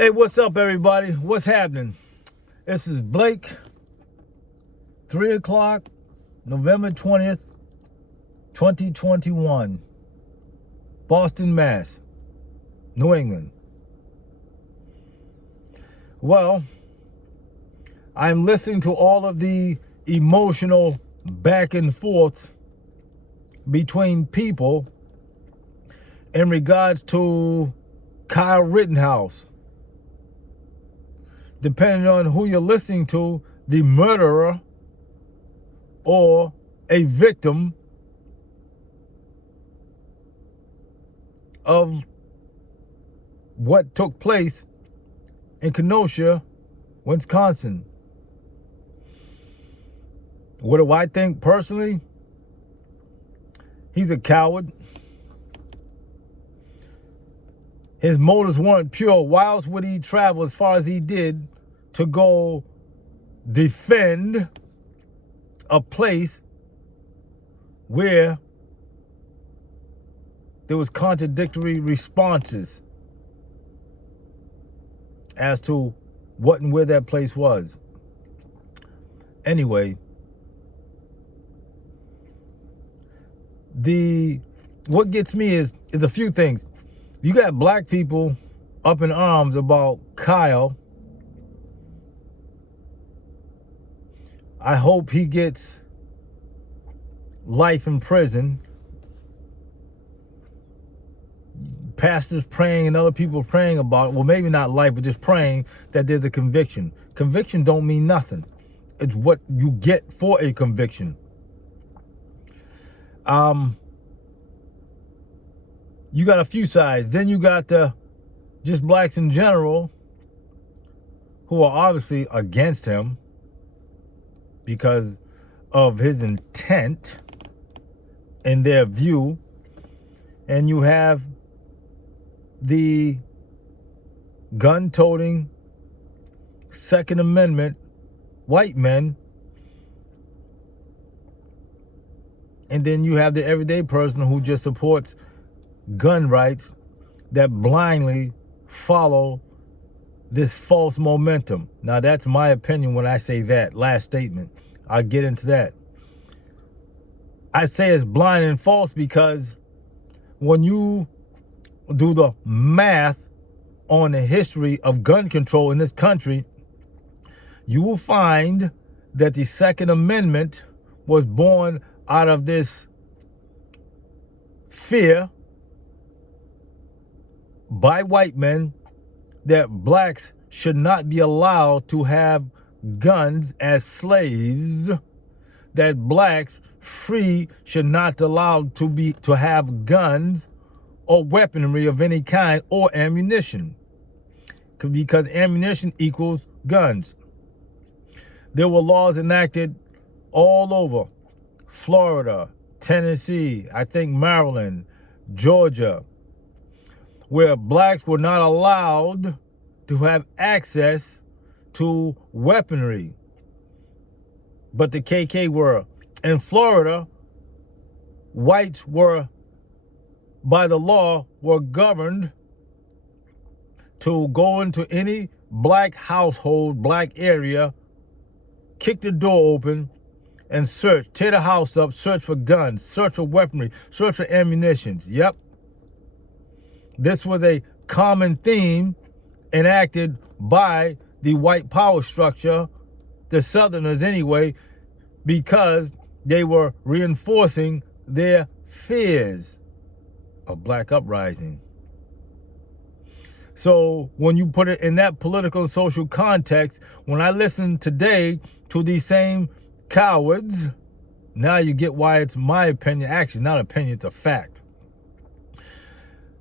Hey, what's up, everybody? What's happening? This is Blake, 3 o'clock, November 20th, 2021. Boston, Mass. New England. Well, I'm listening to all of the emotional back and forth between people in regards to Kyle Rittenhouse. Depending on who you're listening to, the murderer or a victim of what took place in Kenosha, Wisconsin. What do I think personally? He's a coward. His motives weren't pure. Why else would he travel as far as he did to go defend a place where there was contradictory responses as to what and where that place was? Anyway, what gets me is a few things. You got black people up in arms about Kyle. I hope he gets life in prison. Pastors praying and other people praying about it. Well, maybe not life, but just praying that there's a conviction. Conviction don't mean nothing. It's what you get for a conviction. You got a few sides. Then you got just blacks in general who are obviously against him because of his intent and their view. And you have the gun-toting Second Amendment white men. And then you have the everyday person who just supports gun rights that blindly follow this false momentum. Now, that's my opinion when I say that last statement. I'll get into that. I say it's blind and false because when you do the math on the history of gun control in this country, you will find that the Second Amendment was born out of this fear by white men that blacks should not be allowed to have guns as slaves, that blacks free should not be allowed to have guns or weaponry of any kind or ammunition, because ammunition equals guns. There were laws enacted all over Florida, Tennessee, I think Maryland, Georgia, where blacks were not allowed to have access to weaponry. But the KK were. In Florida, whites were, by the law, were governed to go into any black household, black area, kick the door open, and search, tear the house up, search for guns, search for weaponry, search for ammunition. Yep. This was a common theme enacted by the white power structure, the Southerners anyway, because they were reinforcing their fears of black uprising. So when you put it in that political and social context, when I listen today to these same cowards, now you get why it's my opinion. Actually, not opinion, it's a fact.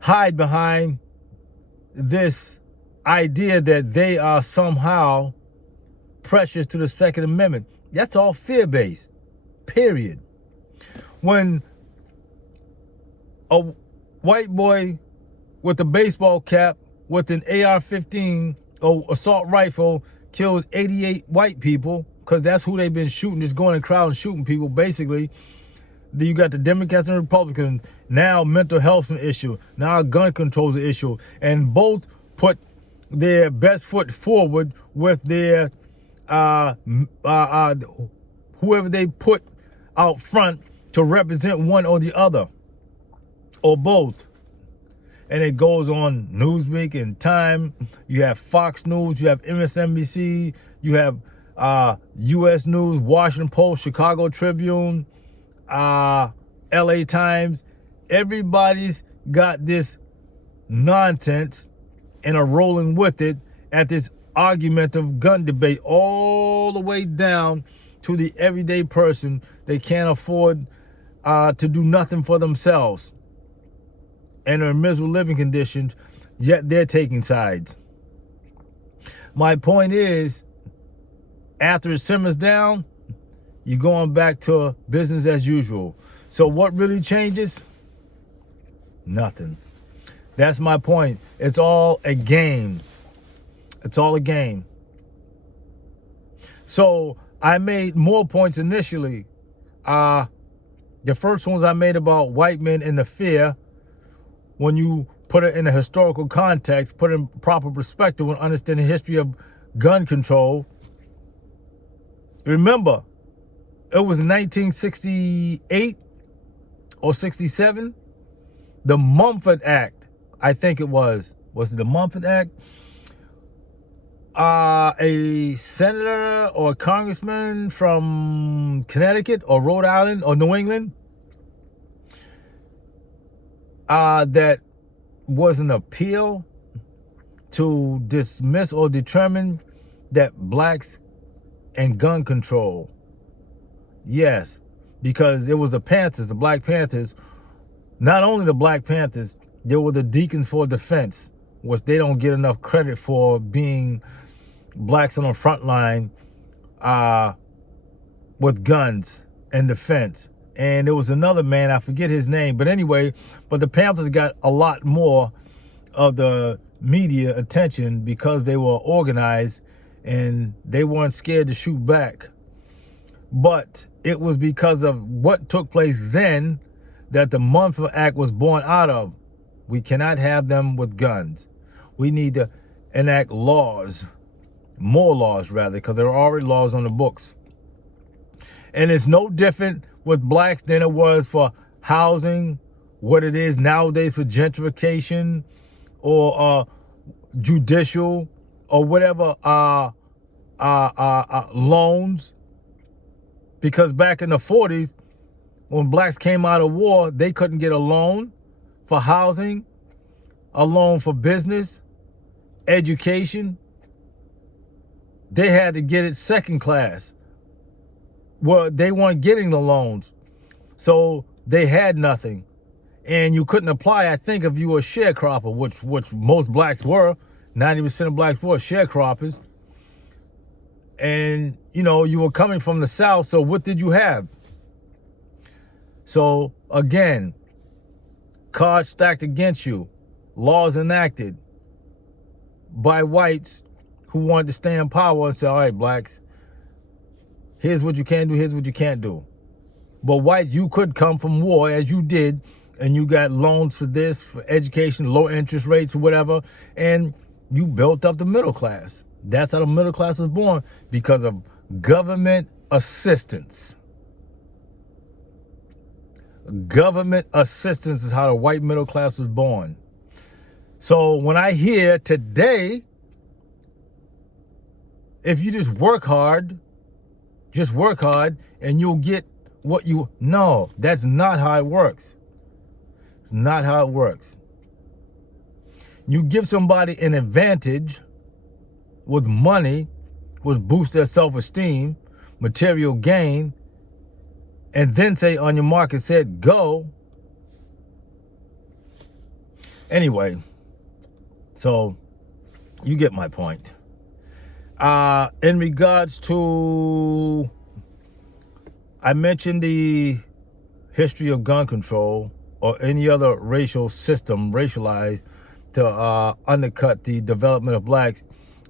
Hide behind this idea that they are somehow precious to the Second Amendment. That's all fear-based, period. When a white boy with a baseball cap with an AR-15 or assault rifle kills 88 white people, because that's who they've been shooting, just going in crowd and shooting people, basically, Then you got the Democrats and Republicans. Now mental health's an issue. Now gun control's an issue. And both put their best foot forward with their whoever they put out front to represent one or the other or both. And it goes on Newsweek and Time. You have Fox News, you have MSNBC, you have U.S. News, Washington Post, Chicago Tribune, L.A. Times. Everybody's got this nonsense and are rolling with it at this argumentative gun debate all the way down to the everyday person. They can't afford to do nothing for themselves and are in miserable living conditions, yet they're taking sides. My point is, after it simmers down, you're going back to business as usual. So what really changes? Nothing. That's my point. It's all a game. It's all a game. So I made more points initially. The first ones I made about white men and the fear, when you put it in a historical context, put it in proper perspective and understand the history of gun control. Remember, it was 1968 or 67, the Mumford Act, I think it was it the Mumford Act? A senator or congressman from Connecticut or Rhode Island or New England, that was an appeal to dismiss or determine that blacks and gun control. Yes, because it was the Panthers, the Black Panthers. Not only the Black Panthers, they were the Deacons for Defense, which they don't get enough credit for being blacks on the front line with guns and defense. And there was another man, I forget his name, but anyway, but the Panthers got a lot more of the media attention because they were organized and they weren't scared to shoot back. But it was because of what took place then that the Mumford Act was born out of. We cannot have them with guns. We need to enact laws, more laws rather, because there are already laws on the books. And it's no different with blacks than it was for housing, what it is nowadays for gentrification or judicial or whatever loans. Because back in the 40s, when blacks came out of war, they couldn't get a loan for housing, a loan for business, education. They had to get it second class. Well, they weren't getting the loans, so they had nothing. And you couldn't apply, I think, if you were a sharecropper, which most blacks were. 90% of blacks were sharecroppers. And, you know, you were coming from the South, so what did you have? So, again, cards stacked against you, laws enacted by whites who wanted to stay in power and say, all right, blacks, here's what you can do, here's what you can't do. But white, you could come from war as you did, and you got loans for this, for education, low interest rates or whatever, and you built up the middle class. That's how the middle class was born, because of government assistance. Government assistance is how the white middle class was born. So when I hear today, if you just work hard and you'll get what you... No, that's not how it works. It's not how it works. You give somebody an advantage with money, which boosts their self-esteem, material gain, and then say on your mark and set, go. Anyway, so you get my point. In regards to, I mentioned the history of gun control or any other racial system, racialized, to undercut the development of blacks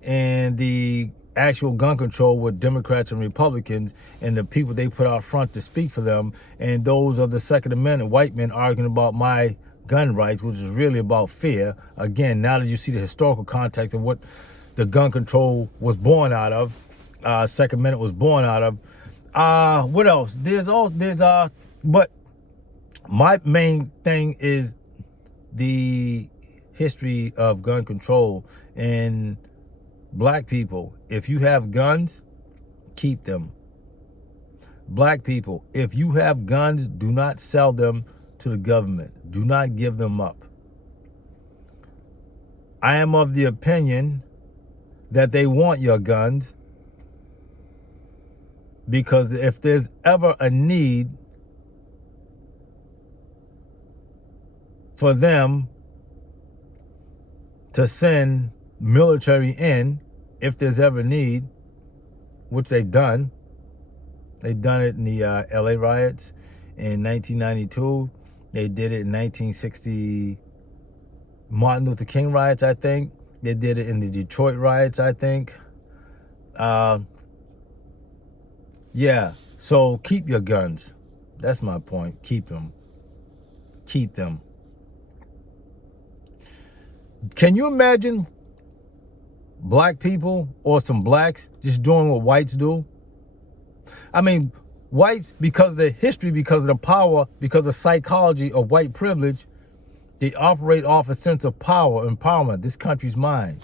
and the actual gun control with Democrats and Republicans and the people they put out front to speak for them, and those of the Second Amendment, white men arguing about my gun rights, which is really about fear. Again, now that you see the historical context of what the gun control was born out of, Second Amendment was born out of. What else? But my main thing is the history of gun control. And black people, if you have guns, keep them. Black people, if you have guns, do not sell them to the government. Do not give them up. I am of the opinion that they want your guns, because if there's ever a need for them to send military in, if there's ever need, which they've done it in the LA riots in 1992. They did it in 1960 Martin Luther King riots, I think. They did it in the Detroit riots, I think. Yeah, so keep your guns. That's my point. Keep them. Keep them. Can you imagine black people or some blacks just doing what whites do? I mean, whites, because of their history, because of the power, because of psychology of white privilege, they operate off a sense of power, empowerment, this country's mine.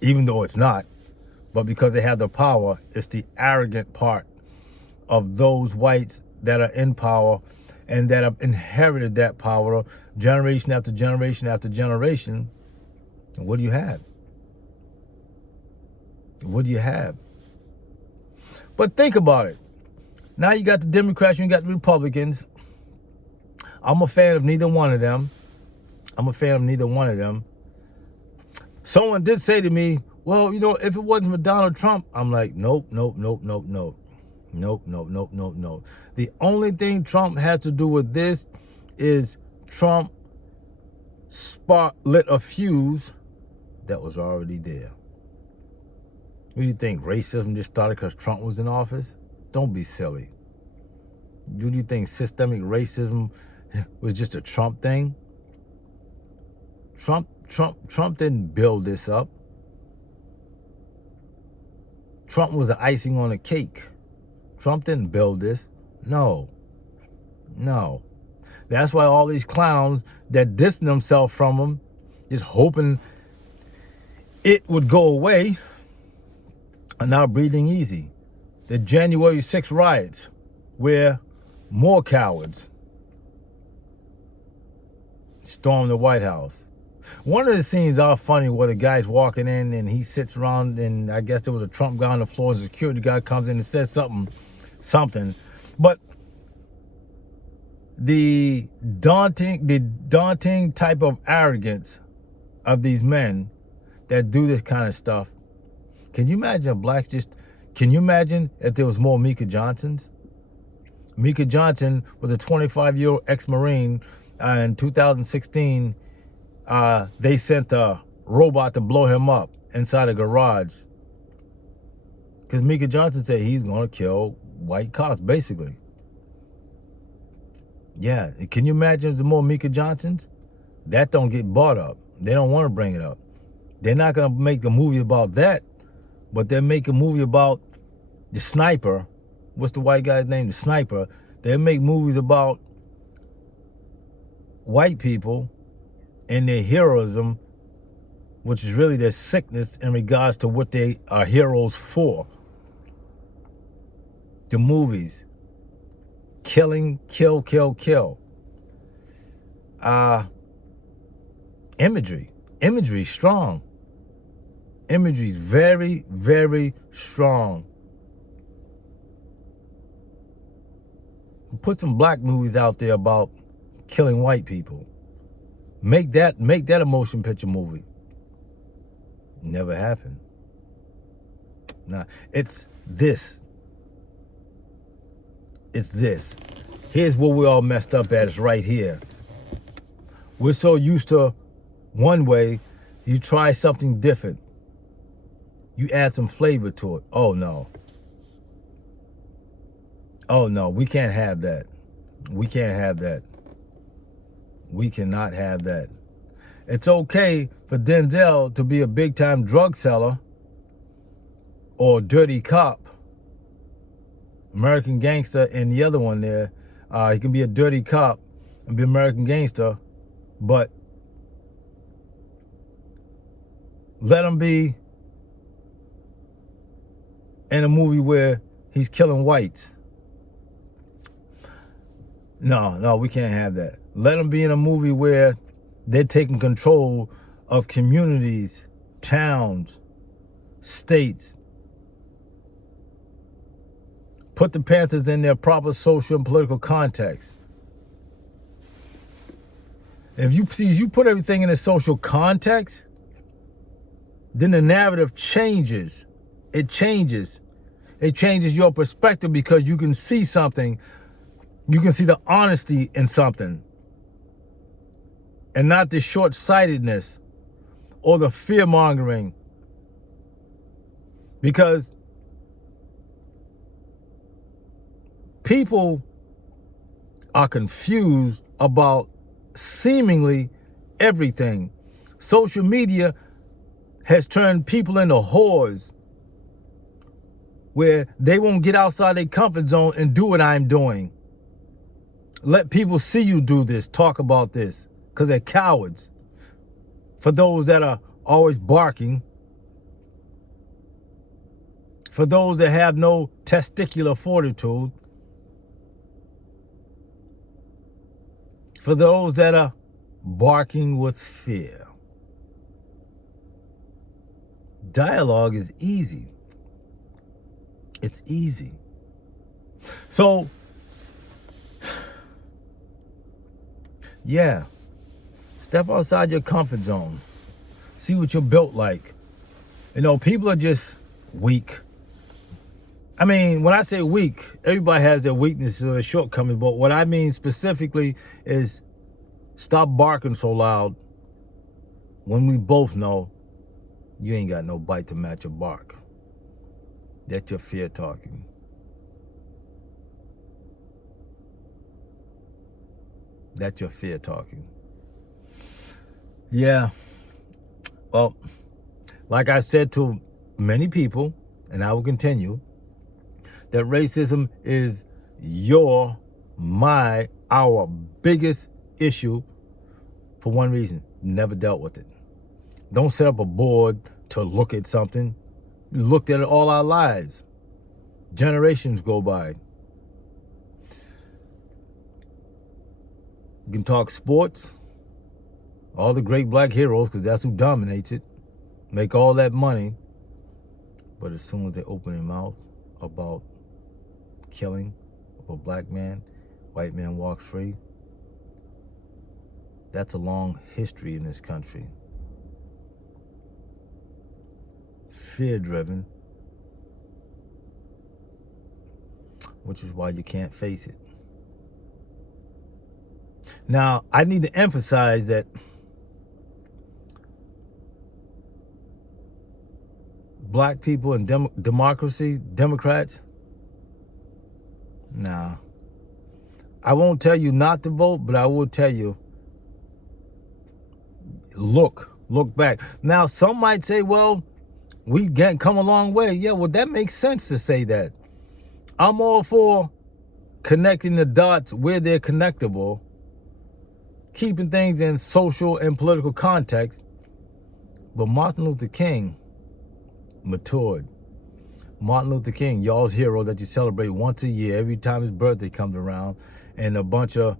Even though it's not, but because they have the power, it's the arrogant part of those whites that are in power and that have inherited that power generation after generation after generation. And what do you have? What do you have? But think about it. Now you got the Democrats, you got the Republicans. I'm a fan of neither one of them. Someone did say to me, well, you know, if it wasn't for Donald Trump, I'm like, nope. The only thing Trump has to do with this is Trump lit a fuse that was already there. What do you think? Racism just started because Trump was in office? Don't be silly. Do you think systemic racism was just a Trump thing? Trump didn't build this up. Trump was the icing on the cake. Trump didn't build this. No. That's why all these clowns that distance themselves from him is hoping it would go away are now breathing easy. The January 6th riots, where more cowards stormed the White House. One of the scenes are funny where the guy's walking in and he sits around, and I guess there was a Trump guy on the floor, and the security guy comes in and says something. But the daunting type of arrogance of these men that do this kind of stuff. Can you imagine can you imagine if there was more Mika Johnsons? Mika Johnson was a 25-year-old ex-Marine. In 2016, they sent a robot to blow him up inside a garage. Because Mika Johnson said he's going to kill white cops, basically. Yeah, can you imagine if there's more Mika Johnsons? That don't get brought up. They don't want to bring it up. They're not going to make a movie about that, but they'll make a movie about the sniper. What's the white guy's name? The sniper. They'll make movies about white people and their heroism, which is really their sickness in regards to what they are heroes for. The movies. Killing, kill. Imagery. Imagery strong. Imagery is very, very strong. Put some black movies out there about killing white people. Make that a motion picture movie. Never happened. Nah, it's this. Here's where we're all messed up at. It's right here. We're so used to one way, you try something different. You add some flavor to it. Oh no, we can't have that. We can't have that. We cannot have that. It's okay for Denzel to be a big-time drug seller or dirty cop, American Gangster, and the other one there. He can be a dirty cop and be American Gangster, but let him be in a movie where he's killing whites. No, we can't have that. Let him be in a movie where they're taking control of communities, towns, states. Put the Panthers in their proper social and political context. If you put everything in a social context, then the narrative changes. It changes. It changes your perspective because you can see something. You can see the honesty in something. And not the short-sightedness or the fear-mongering. Because people are confused about seemingly everything. Social media has turned people into whores where they won't get outside their comfort zone and do what I'm doing. Let people see you do this, talk about this, because they're cowards. For those that are always barking, for those that have no testicular fortitude, for those that are barking with fear. Dialogue is easy. It's easy. So, yeah, step outside your comfort zone. See what you're built like. You know, people are just weak. I mean, when I say weak, everybody has their weaknesses or their shortcomings, but what I mean specifically is stop barking so loud when we both know you ain't got no bite to match your bark. That's your fear talking. That's your fear talking. Yeah. Well, like I said to many people, and I will continue, that racism is our biggest issue for one reason. Never dealt with it. Don't set up a board to look at something. We looked at it all our lives. Generations go by. You can talk sports, all the great black heroes, because that's who dominates it, make all that money. But as soon as they open their mouth about killing of a black man, white man walks free. That's a long history in this country. Fear-driven, which is why you can't face it. Now, I need to emphasize that black people in democracy, Democrats, nah. I won't tell you not to vote, but I will tell you, look back. Now, some might say, well, we come a long way. Yeah, well, that makes sense to say that. I'm all for connecting the dots where they're connectable, keeping things in social and political context. But Martin Luther King matured. Martin Luther King, y'all's hero that you celebrate once a year, every time his birthday comes around, and a bunch of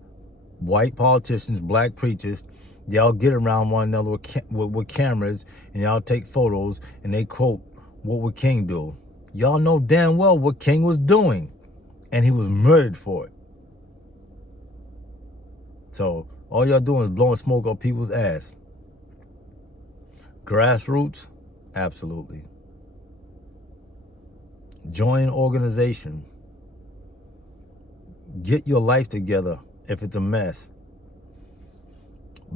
white politicians, black preachers, y'all get around one another with cameras, and y'all take photos, and they quote, what would King do? Y'all know damn well what King was doing, and he was murdered for it. So all y'all doing is blowing smoke up people's ass. Grassroots, absolutely. Join an organization. Get your life together if it's a mess.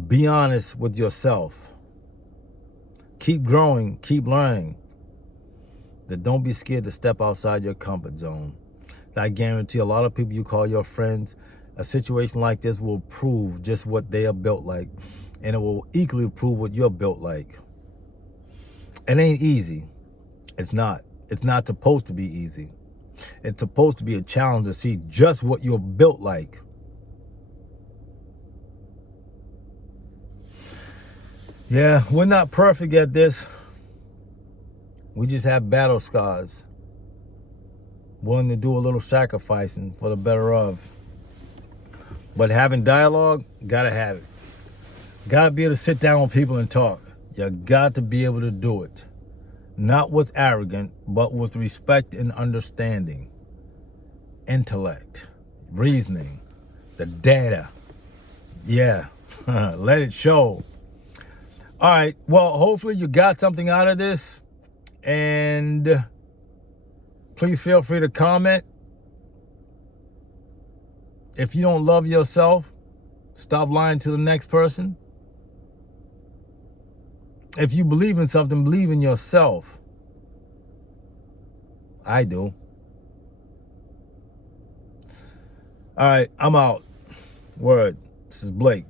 Be honest with yourself. Keep growing, keep learning. But don't be scared to step outside your comfort zone. I guarantee a lot of people you call your friends A situation like this will prove just what they are built like, and it will equally prove what you're built like. It ain't easy. It's not. It's not supposed to be easy. It's supposed to be a challenge to see just what you're built like. Yeah, we're not perfect at this. We just have battle scars. Willing to do a little sacrificing for the better of. But having dialogue, gotta have it. Gotta be able to sit down with people and talk. You got to be able to do it. Not with arrogance, but with respect and understanding. Intellect, reasoning, the data. Yeah, let it show. All right, well, hopefully you got something out of this. And please feel free to comment. If you don't love yourself, stop lying to the next person. If you believe in something, believe in yourself. I do. All right, I'm out. Word. This is Blake.